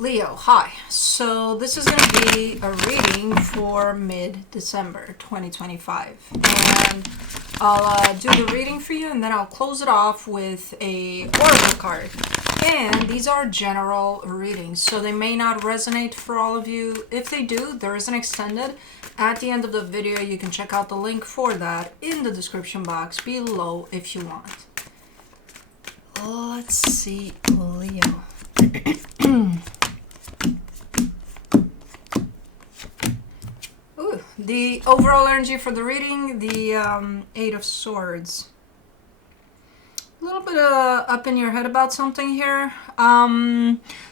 Leo, hi. So this is going to be a reading for mid-December 2025. And I'll do the reading for you and then I'll close it off with a oracle card. And these are general readings, so they may not resonate for all of you. If they do, there is an extended. At the end of the video, you can check out the link for that in the description box below if you want. Let's see, Leo. Ooh, the overall energy for the reading, the Eight of Swords. A little bit up in your head about something here.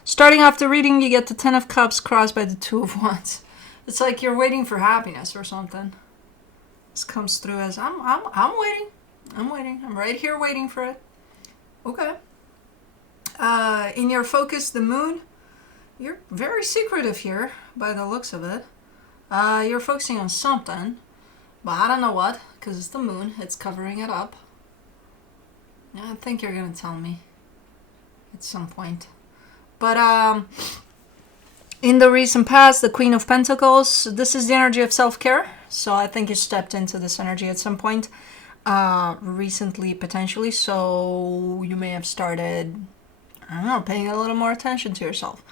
Starting off the reading, you get the Ten of Cups crossed by the Two of Wands. It's like you're waiting for happiness or something. This comes through as I'm waiting. I'm waiting. I'm right here waiting for it. Okay. In your focus, the Moon. You're very secretive here, by the looks of it. You're focusing on something, but I don't know what, because it's the Moon. It's covering it up. I think you're going to tell me at some point. But in the recent past, the Queen of Pentacles, this is the energy of self-care. So I think you stepped into this energy at some point recently, potentially. So you may have started, I don't know, paying a little more attention to yourself.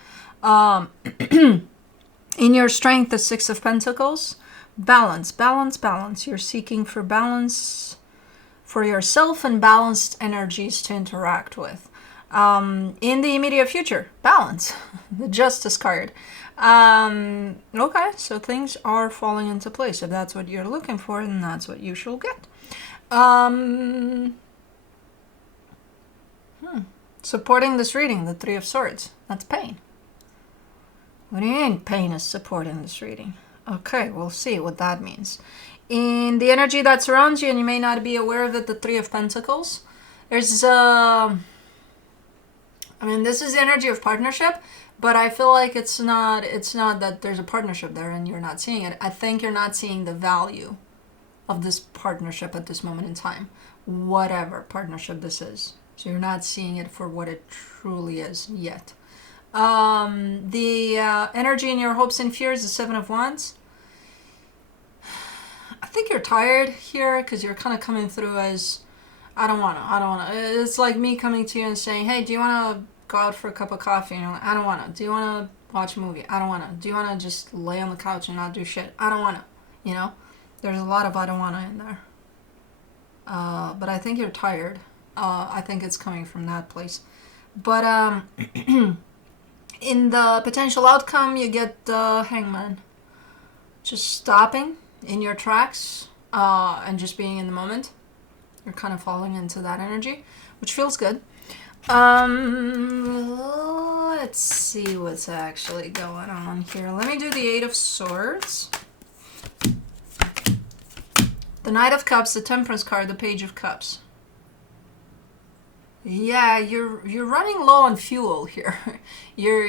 In your strength, the Six of Pentacles, balance, balance, balance. You're seeking for balance for yourself and balanced energies to interact with. In the immediate future, balance, the Justice card. Okay, so things are falling into place. If that's what you're looking for, then that's what you shall get. Supporting this reading, the Three of Swords. That's pain. What do you mean pain is supporting this reading? Okay, we'll see what that means. In the energy that surrounds you, and you may not be aware of it, the Three of Pentacles. There's, this is the energy of partnership, but I feel like it's not that there's a partnership there and you're not seeing it. I think you're not seeing the value of this partnership at this moment in time, whatever partnership this is. So you're not seeing it for what it truly is yet. The energy in your hopes and fears, the Seven of Wands. I think you're tired here because you're kind of coming through as, I don't want to. It's like me coming to you and saying, hey, do you want to go out for a cup of coffee? And you're like, I don't want to. Do you want to watch a movie? I don't want to. Do you want to just lay on the couch and not do shit? I don't want to. You know, there's a lot of I don't want to in there. But I think you're tired. I think it's coming from that place. But in the potential outcome, you get the Hangman. Just stopping in your tracks and just being in the moment. You're kind of falling into that energy, which feels good. Let's see what's actually going on here. Let me do the Eight of Swords. The Knight of Cups, the Temperance card, the Page of Cups. Yeah, you're running low on fuel here. You're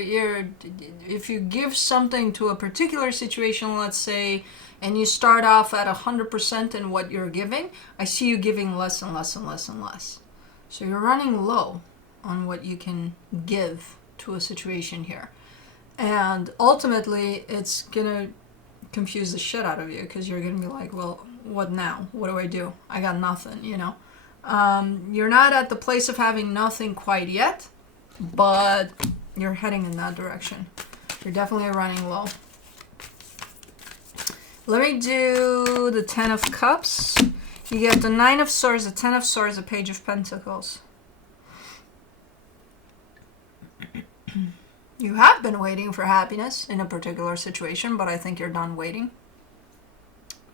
if you give something to a particular situation, let's say, and you start off at 100% in what you're giving, I see you giving less and less and less and less. So you're running low on what you can give to a situation here. And ultimately, it's going to confuse the shit out of you because you're going to be like, well, what now? What do I do? I got nothing, you know? You're not at the place of having nothing quite yet, but you're heading in that direction. You're definitely running low. Let me do the Ten of Cups. You get the Nine of Swords, the Ten of Swords, the Page of Pentacles. You have been waiting for happiness in a particular situation, but I think you're done waiting.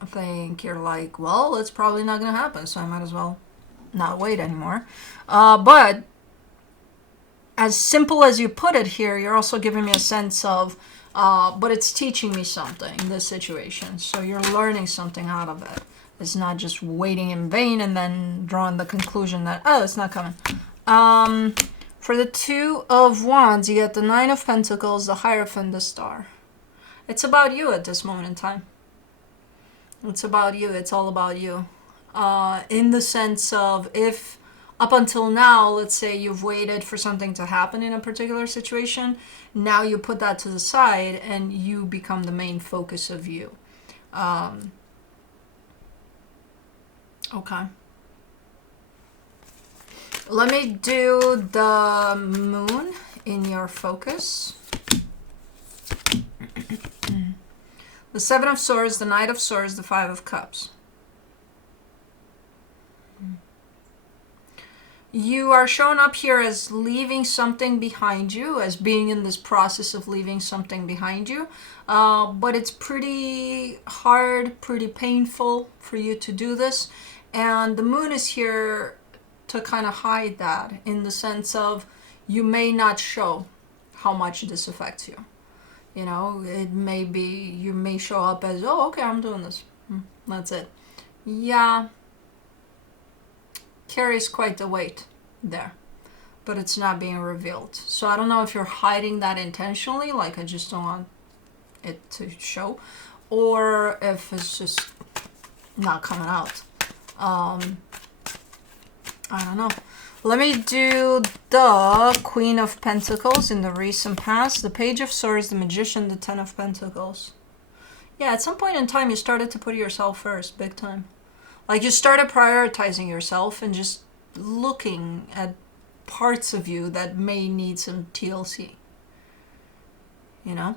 I think you're like, well, it's probably not going to happen, so I might as well not wait anymore. But as simple as you put it here, you're also giving me a sense of, but it's teaching me something, this situation. So you're learning something out of it. It's not just waiting in vain and then drawing the conclusion that, oh, it's not coming. For the Two of Wands, you get the Nine of Pentacles, the Hierophant, the Star. It's about you at this moment in time. It's about you. It's all about you. In the sense of, if up until now, let's say you've waited for something to happen in a particular situation. Now you put that to the side and you become the main focus of you. Okay. Let me do the moon in your focus. The Seven of Swords, the Knight of Swords, the Five of Cups. You are shown up here as leaving something behind you, as being in this process of leaving something behind you. But it's pretty hard, pretty painful for you to do this. And the moon is here to kind of hide that, in the sense of you may not show how much this affects you. You know, it may be, you may show up as, oh, okay, I'm doing this. That's it. Yeah. Carries quite the weight there, but it's not being revealed. So I don't know if you're hiding that intentionally, like I just don't want it to show, or if it's just not coming out. I don't know. Let me do the Queen of Pentacles in the recent past, the Page of Swords, the Magician, the Ten of Pentacles. Yeah, at some point in time you started to put yourself first, big time. Like you started prioritizing yourself and just looking at parts of you that may need some TLC. You know?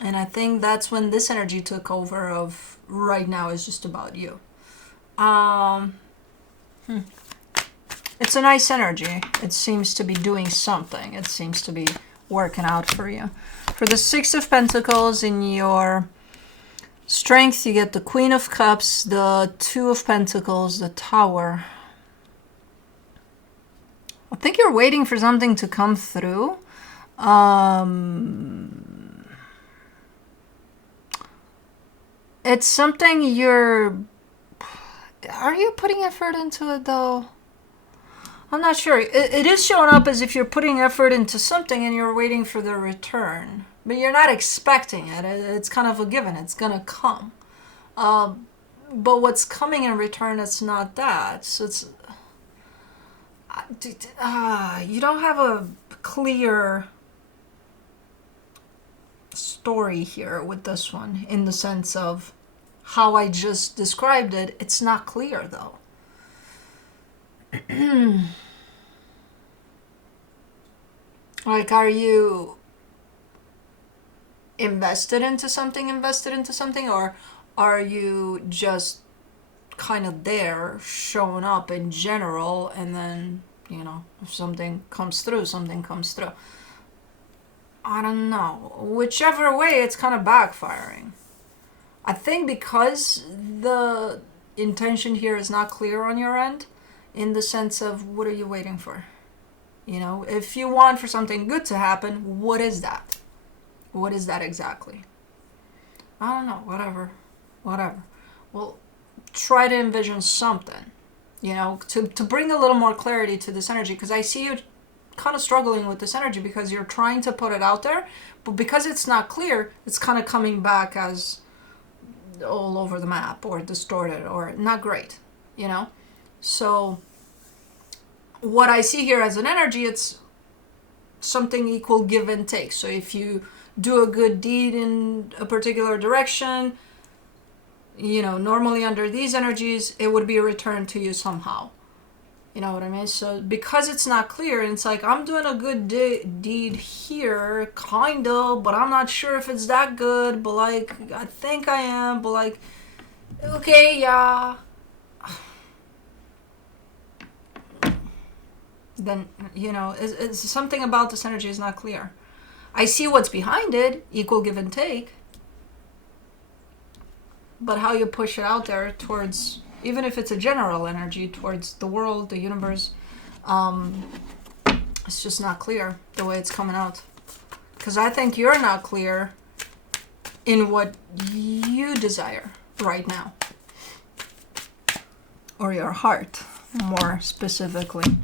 And I think that's when this energy took over of right now is just about you. It's a nice energy. It seems to be doing something. It seems to be working out for you. For the Six of Pentacles in your strength, you get the Queen of Cups, the Two of Pentacles, the Tower. I think you're waiting for something to come through. It's something you're... Are you putting effort into it though? I'm not sure. It is showing up as if you're putting effort into something and you're waiting for the return. But you're not expecting it. It's kind of a given. It's going to come. But what's coming in return, it's not that. So it's... you don't have a clear story here with this one, in the sense of how I just described it. It's not clear though. Like, are you invested into something, or are you just kind of there, showing up in general, and then, you know, if something comes through, something comes through. I don't know. Whichever way, it's kind of backfiring. I think because the intention here is not clear on your end, in the sense of what are you waiting for? You know, if you want for something good to happen, what is that? What is that exactly? I don't know, whatever. Well, try to envision something, you know, to bring a little more clarity to this energy, because I see you kind of struggling with this energy because you're trying to put it out there, but because it's not clear, it's kind of coming back as all over the map or distorted or not great, you know? So what I see here as an energy, it's something equal give and take. So if you do a good deed in a particular direction, you know, normally under these energies, it would be returned to you somehow. You know what I mean? So because it's not clear, and it's like, I'm doing a good deed here, kind of, but I'm not sure if it's that good, but like, I think I am, but like, okay, yeah. Then, you know, it's something about this energy is not clear. I see what's behind it, equal give and take. But how you push it out there towards, even if it's a general energy, towards the world, the universe, it's just not clear the way it's coming out. Because I think you're not clear in what you desire right now. Or your heart, more specifically.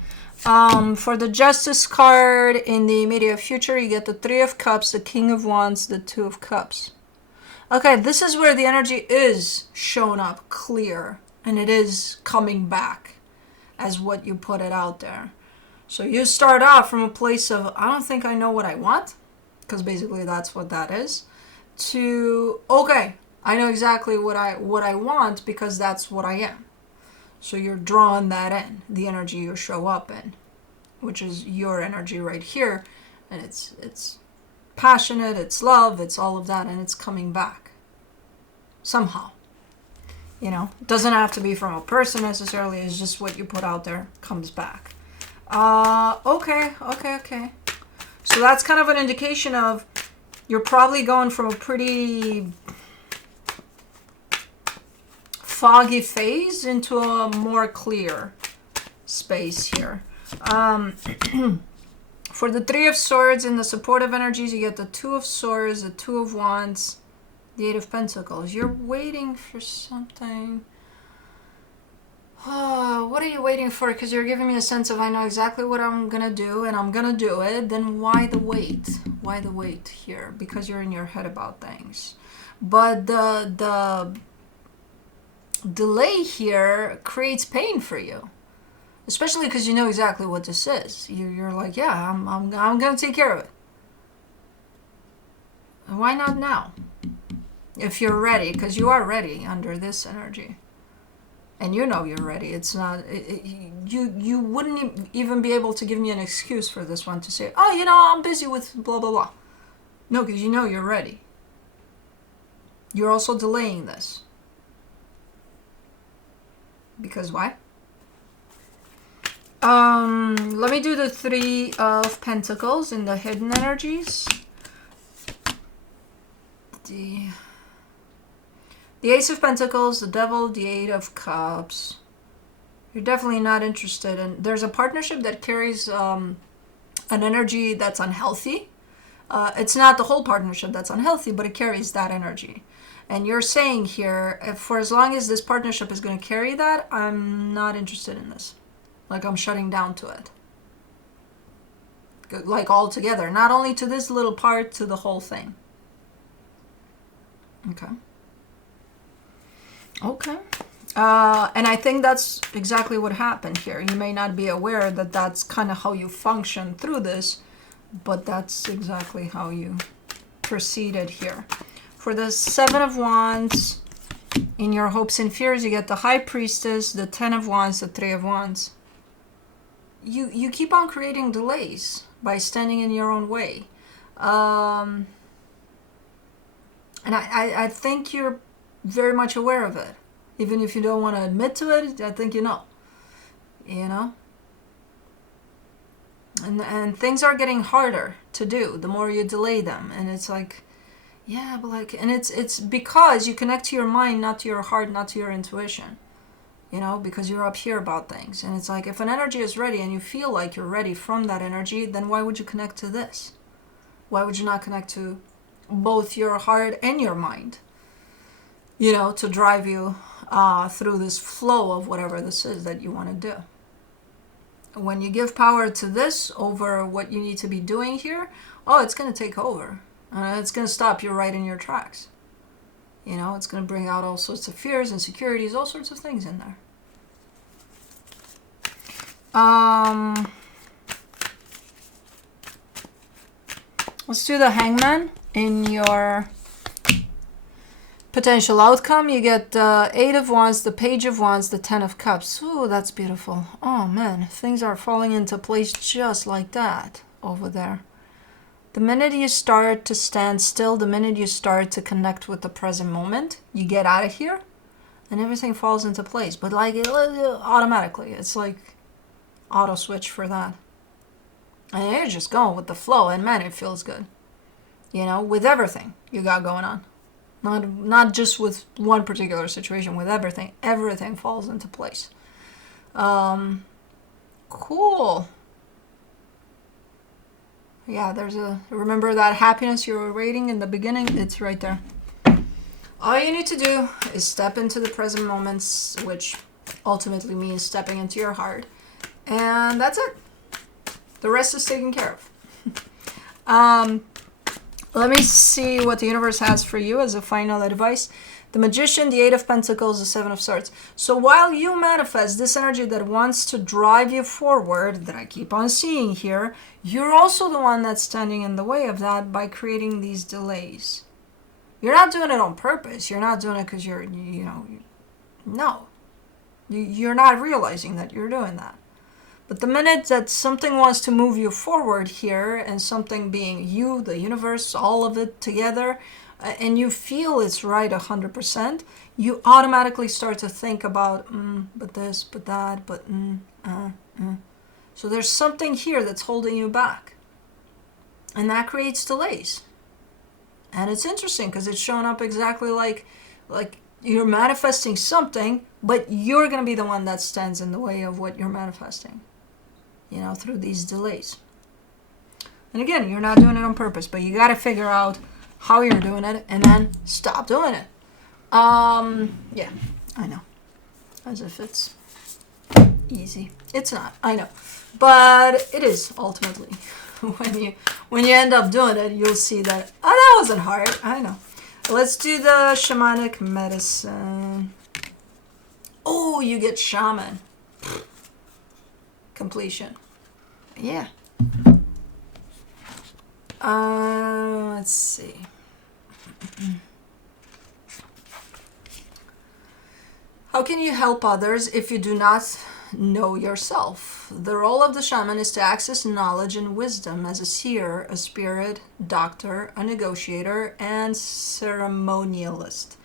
For the Justice card in the immediate future, you get the Three of Cups, the King of Wands, the Two of Cups. Okay, this is where the energy is shown up clear, and it is coming back as what you put it out there. So you start off from a place of, I don't think I know what I want, because basically that's what that is, to, okay, I know exactly what I want because that's what I am. So you're drawing that in, the energy you show up in, which is your energy right here, and it's passionate, it's love, it's all of that, and it's coming back somehow. You know, it doesn't have to be from a person necessarily, it's just what you put out there comes back. Okay. So that's kind of an indication of you're probably going from a pretty foggy phase into a more clear space here. For the Three of Swords in the supportive energies, you get the Two of Swords, the Two of Wands, the Eight of Pentacles. You're waiting for something. Oh, what are you waiting for? Because you're giving me a sense of, I know exactly what I'm going to do, and I'm going to do it. Then why the wait? Why the wait here? Because you're in your head about things. But the delay here creates pain for you. Especially because you know exactly what this is. You're like, yeah, I'm going to take care of it. And why not now? If you're ready, because you are ready under this energy. And you know you're ready. It's not, you wouldn't even be able to give me an excuse for this one to say, oh, you know, I'm busy with blah, blah, blah. No, because you know you're ready. You're also delaying this. Because why? Let me do the Three of Pentacles in the hidden energies. The Ace of Pentacles, the Devil, the Eight of Cups. You're definitely not interested in... There's a partnership that carries an energy that's unhealthy. It's not the whole partnership that's unhealthy, but it carries that energy. And you're saying here, for as long as this partnership is going to carry that, I'm not interested in this. Like, I'm shutting down to it. Like, altogether. Not only to this little part, to the whole thing. Okay. Okay. And I think that's exactly what happened here. You may not be aware that that's kind of how you function through this, but that's exactly how you proceeded here. For the Seven of Wands, in your hopes and fears, you get the High Priestess, the Ten of Wands, the Three of Wands. You keep on creating delays by standing in your own way. And I think you're very much aware of it. Even if you don't want to admit to it, I think you know. You know? And things are getting harder to do the more you delay them. And it's like, yeah, but like, and it's because you connect to your mind, not to your heart, not to your intuition. You know, because you're up here about things. And it's like, if an energy is ready and you feel like you're ready from that energy, then why would you connect to this? Why would you not connect to both your heart and your mind? You know, to drive you through this flow of whatever this is that you want to do. When you give power to this over what you need to be doing here, oh, it's going to take over. It's going to stop you right in your tracks. You know, it's going to bring out all sorts of fears, insecurities, all sorts of things in there. Let's do the Hangman. In your potential outcome, you get the Eight of Wands, the Page of Wands, the Ten of Cups. Ooh, that's beautiful. Oh man, things are falling into place just like that over there. The minute you start to stand still, the minute you start to connect with the present moment, you get out of here and everything falls into place. But like automatically, it's like auto switch for that. And you're just going with the flow, and man, it feels good. You know, with everything you got going on. Not just with one particular situation, with everything. Everything falls into place. Cool. Yeah, remember that happiness you were rating in the beginning? It's right there. All you need to do is step into the present moments, which ultimately means stepping into your heart. And that's it. The rest is taken care of. Let me see what the universe has for you as a final advice. The Magician, the Eight of Pentacles, the Seven of Swords. So while you manifest this energy that wants to drive you forward, that I keep on seeing here, you're also the one that's standing in the way of that by creating these delays. You're not doing it on purpose. You're not doing it because no. You're not realizing that you're doing that. But the minute that something wants to move you forward here, and something being you, the universe, all of it together, and you feel it's right 100%, you automatically start to think about, but this, but that, but So there's something here that's holding you back. And that creates delays. And it's interesting because it's showing up exactly like you're manifesting something, but you're going to be the one that stands in the way of what you're manifesting, through these delays. And again, you're not doing it on purpose, but you got to figure out how you're doing it and then stop doing it. Yeah, I know. As if it's easy. It's not, I know. But it is ultimately. When you end up doing it, you'll see that, that wasn't hard. I know. Let's do the shamanic medicine. Oh, you get shaman. Completion. Yeah. Let's see. How can you help others if you do not know yourself? The role of the shaman is to access knowledge and wisdom as a seer, a spirit, doctor, a negotiator, and ceremonialist.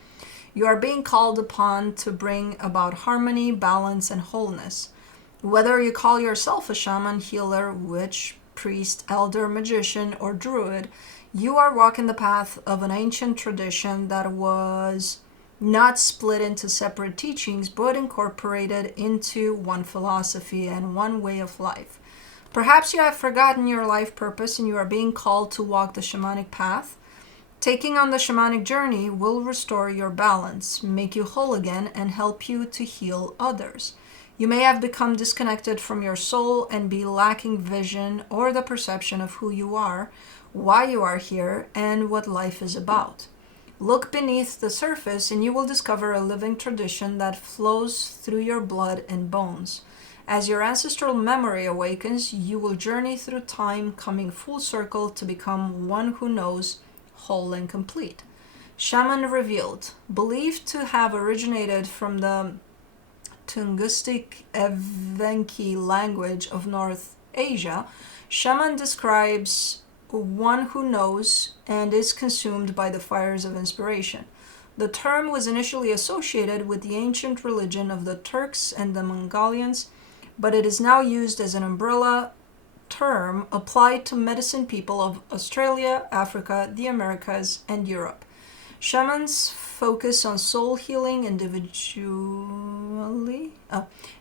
You are being called upon to bring about harmony, balance, and wholeness. Whether you call yourself a shaman, healer, witch, priest, elder, magician, or druid, you are walking the path of an ancient tradition that was not split into separate teachings, but incorporated into one philosophy and one way of life. Perhaps you have forgotten your life purpose and you are being called to walk the shamanic path. Taking on the shamanic journey will restore your balance, make you whole again, and help you to heal others. You may have become disconnected from your soul and be lacking vision or the perception of who you are, why you are here, and what life is about. Look beneath the surface and you will discover a living tradition that flows through your blood and bones. As your ancestral memory awakens, you will journey through time, coming full circle to become one who knows, whole and complete. Shaman revealed. Believed to have originated from the Tungusic Evenki language of North Asia, shaman describes one who knows and is consumed by the fires of inspiration. The term was initially associated with the ancient religion of the Turks and the Mongolians, but it is now used as an umbrella term applied to medicine people of Australia, Africa, the Americas, and Europe. Shamans focus on soul healing individually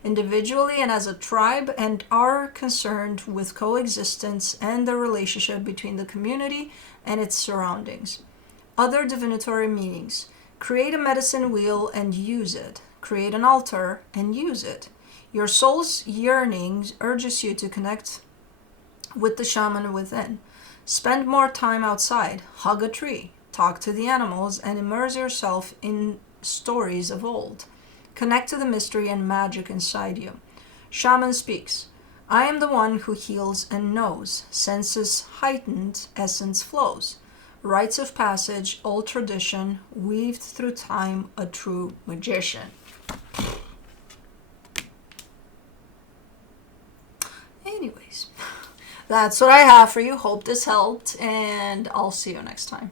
and as a tribe, and are concerned with coexistence and the relationship between the community and its surroundings. Other divinatory meanings: create a medicine wheel and use it. Create an altar and use it. Your soul's yearnings urges you to connect with the shaman within. Spend more time outside. Hug a tree. Talk to the animals and immerse yourself in stories of old. Connect to the mystery and magic inside you. Shaman speaks. I am the one who heals and knows. Senses heightened, essence flows. Rites of passage, old tradition, weaved through time, a true magician. Anyways, that's what I have for you. Hope this helped, and I'll see you next time.